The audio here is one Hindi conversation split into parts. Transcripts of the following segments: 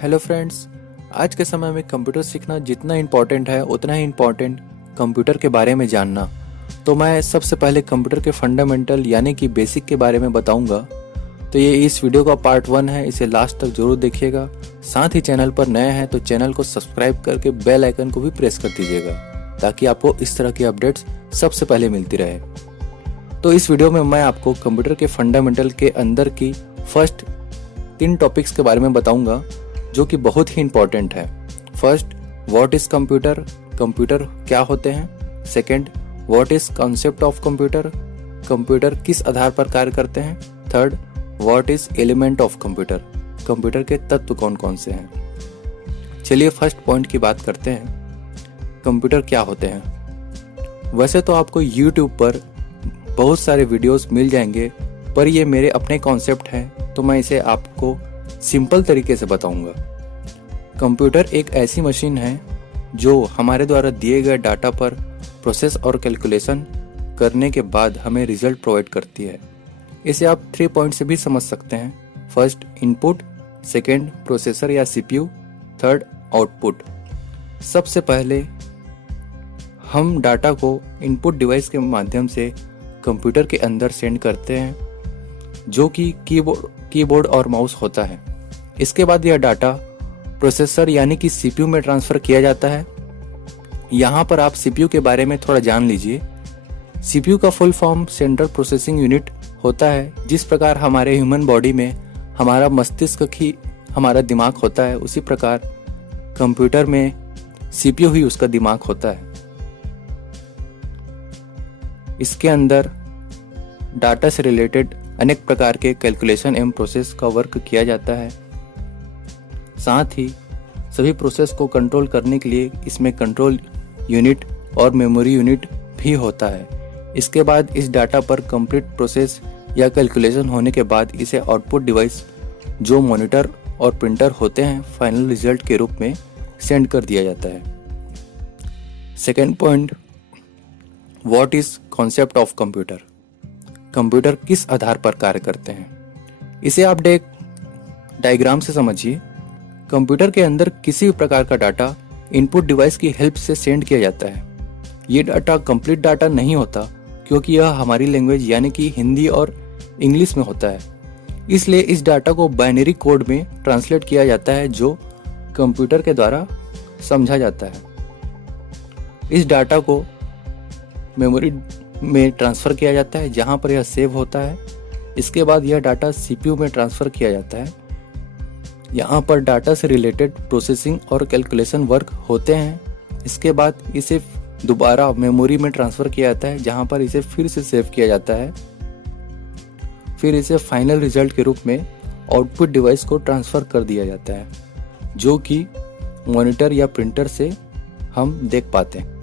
Hello friends. आज के समय में कंप्यूटर सीखना जितना इम्पोर्टेंट है उतना ही इम्पोर्टेंट कंप्यूटर के बारे में जानना। तो मैं सबसे पहले कंप्यूटर के फंडामेंटल यानी कि बेसिक के बारे में बताऊंगा। तो ये इस वीडियो का पार्ट 1 है, इसे लास्ट तक जरूर देखिएगा। साथ ही चैनल पर नए हैं तो चैनल को सब्सक्राइब करके बेल आइकन को भी प्रेस कर दीजिएगा ताकि आपको इस तरह की अपडेट्स सबसे पहले मिलती रहे। तो इस वीडियो में मैं आपको कंप्यूटर के फंडामेंटल के अंदर की फर्स्ट 3 टॉपिक्स के बारे में बताऊंगा जो कि बहुत ही इंपॉर्टेंट है। First, what is computer, computer क्या होते हैं। Second, what is concept of computer, computer किस आधार पर कार्य करते हैं। Third, what is element of computer, computer के तत्व कौन कौन से हैं। चलिए फर्स्ट पॉइंट की बात करते हैं, कंप्यूटर क्या होते हैं। वैसे तो आपको यूट्यूब पर बहुत सारे वीडियोस मिल जाएंगे, पर ये मेरे अपने कॉन्सेप्ट हैं तो मैं इसे आपको सिंपल तरीके से बताऊंगा। कंप्यूटर एक ऐसी मशीन है जो हमारे द्वारा दिए गए डाटा पर प्रोसेस और कैलकुलेशन करने के बाद हमें रिजल्ट प्रोवाइड करती है। इसे आप 3 पॉइंट से भी समझ सकते हैं। फर्स्ट, इनपुट, सेकंड, प्रोसेसर या सीपीयू, थर्ड, आउटपुट। सबसे पहले हम डाटा को इनपुट डिवाइस के माध्यम से कंप्यूटर के अंदर सेंड करते हैं जो कि कीबोर्ड और माउस होता है। इसके बाद यह डाटा प्रोसेसर यानी कि सीपीयू में ट्रांसफर किया जाता है। यहाँ पर आप सीपीयू के बारे में थोड़ा जान लीजिए। सीपीयू का full form central processing unit होता है। जिस प्रकार हमारे ह्यूमन बॉडी में हमारा मस्तिष्क ही हमारा दिमाग होता है, उसी प्रकार कंप्यूटर में सीपीयू ही उसका दिमाग होता है। इसके अंदर डाटा से रिलेटेड अनेक प्रकार के कैलकुलेशन एवं प्रोसेस का वर्क किया जाता है। साथ ही सभी प्रोसेस को कंट्रोल करने के लिए इसमें कंट्रोल यूनिट और मेमोरी यूनिट भी होता है। इसके बाद इस डाटा पर कंप्लीट प्रोसेस या कैलकुलेशन होने के बाद इसे आउटपुट डिवाइस जो मॉनिटर और प्रिंटर होते हैं फाइनल रिजल्ट के रूप में सेंड कर दिया जाता है। Second point, what is concept of computer, computer किस आधार पर कार्य करते हैं। इसे आप डायग्राम से समझिए। कंप्यूटर के अंदर किसी भी प्रकार का डाटा इनपुट डिवाइस की हेल्प से सेंड किया जाता है। ये डाटा कंप्लीट डाटा नहीं होता क्योंकि यह हमारी लैंग्वेज यानी कि हिंदी और इंग्लिश में होता है। इसलिए इस डाटा को बाइनरी कोड में ट्रांसलेट किया जाता है जो कंप्यूटर के द्वारा समझा जाता है। इस डाटा को मेमोरी में ट्रांसफ़र किया जाता है जहां पर यह सेव होता है। इसके बाद यह डाटा सीपीयू में ट्रांसफ़र किया जाता है। यहाँ पर डाटा से रिलेटेड प्रोसेसिंग और कैलकुलेशन वर्क होते हैं। इसके बाद इसे दोबारा मेमोरी में ट्रांसफ़र किया जाता है जहाँ पर इसे फिर से सेव किया जाता है। फिर इसे फाइनल रिजल्ट के रूप में आउटपुट डिवाइस को ट्रांसफ़र कर दिया जाता है जो कि मॉनिटर या प्रिंटर से हम देख पाते हैं।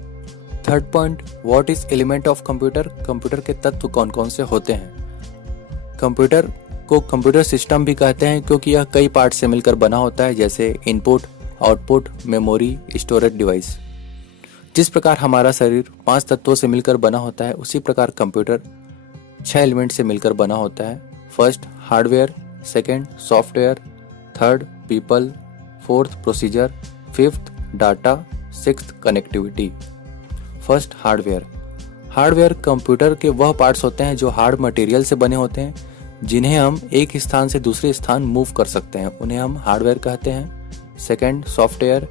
Third point, what is element of computer, computer के तत्व कौन कौन से होते हैं। कंप्यूटर को कंप्यूटर सिस्टम भी कहते हैं क्योंकि यह कई पार्ट से मिलकर बना होता है, जैसे input, output, memory, storage device. जिस प्रकार हमारा शरीर 5 तत्वों से मिलकर बना होता है, उसी प्रकार कंप्यूटर 6 एलिमेंट से मिलकर बना होता है। First, hardware, second, software, third, people, fourth, procedure, fifth, data, sixth, connectivity. First, hardware. Hardware computer के वह पार्ट्स होते हैं जो हार्ड मटेरियल से बने होते हैं, जिन्हें हम एक स्थान से दूसरे स्थान मूव कर सकते हैं, उन्हें हम हार्डवेयर कहते हैं। Second, software.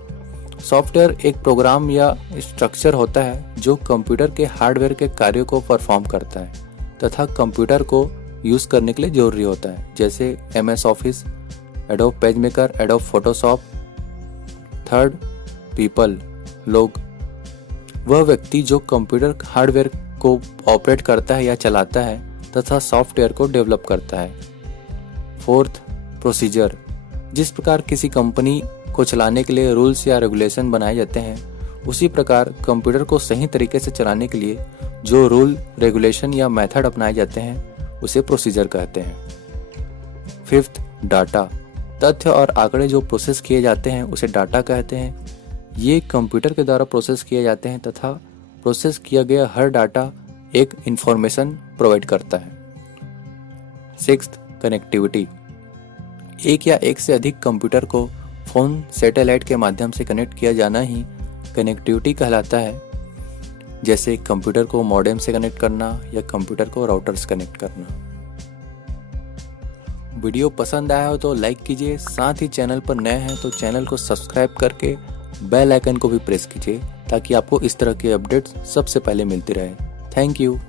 सॉफ्टवेयर एक प्रोग्राम या स्ट्रक्चर होता है जो कंप्यूटर के हार्डवेयर के कार्यों को परफॉर्म करता है तथा कंप्यूटर को यूज़ करने के लिए जरूरी होता है, जैसे MS office, adobe page maker, adobe Photoshop. Third, people, लोग, वह व्यक्ति जो कंप्यूटर हार्डवेयर को ऑपरेट करता है या चलाता है तथा सॉफ्टवेयर को डेवलप करता है। Fourth, procedure. जिस प्रकार किसी कंपनी को चलाने के लिए रूल्स या रेगुलेशन बनाए जाते हैं, उसी प्रकार कंप्यूटर को सही तरीके से चलाने के लिए जो रूल, रेगुलेशन या मेथड अपनाए जाते हैं उसे प्रोसीजर कहते हैं। Fifth, data. तथ्य और आंकड़े जो प्रोसेस किए जाते हैं उसे डाटा कहते हैं। ये कंप्यूटर के द्वारा प्रोसेस किए जाते हैं तथा प्रोसेस किया गया हर डाटा एक इंफॉर्मेशन प्रोवाइड करता है। Sixth, connectivity. एक या एक से अधिक कंप्यूटर को फ़ोन सैटेलाइट के माध्यम से कनेक्ट किया जाना ही कनेक्टिविटी कहलाता है, जैसे कंप्यूटर को मॉडेम से कनेक्ट करना या कंप्यूटर को राउटर से कनेक्ट करना। वीडियो पसंद आया हो तो लाइक कीजिए, साथ ही चैनल पर नए हैं तो चैनल को सब्सक्राइब करके बेल आइकन को भी प्रेस कीजिए ताकि आपको इस तरह के अपडेट्स सबसे पहले मिलते रहे। Thank you.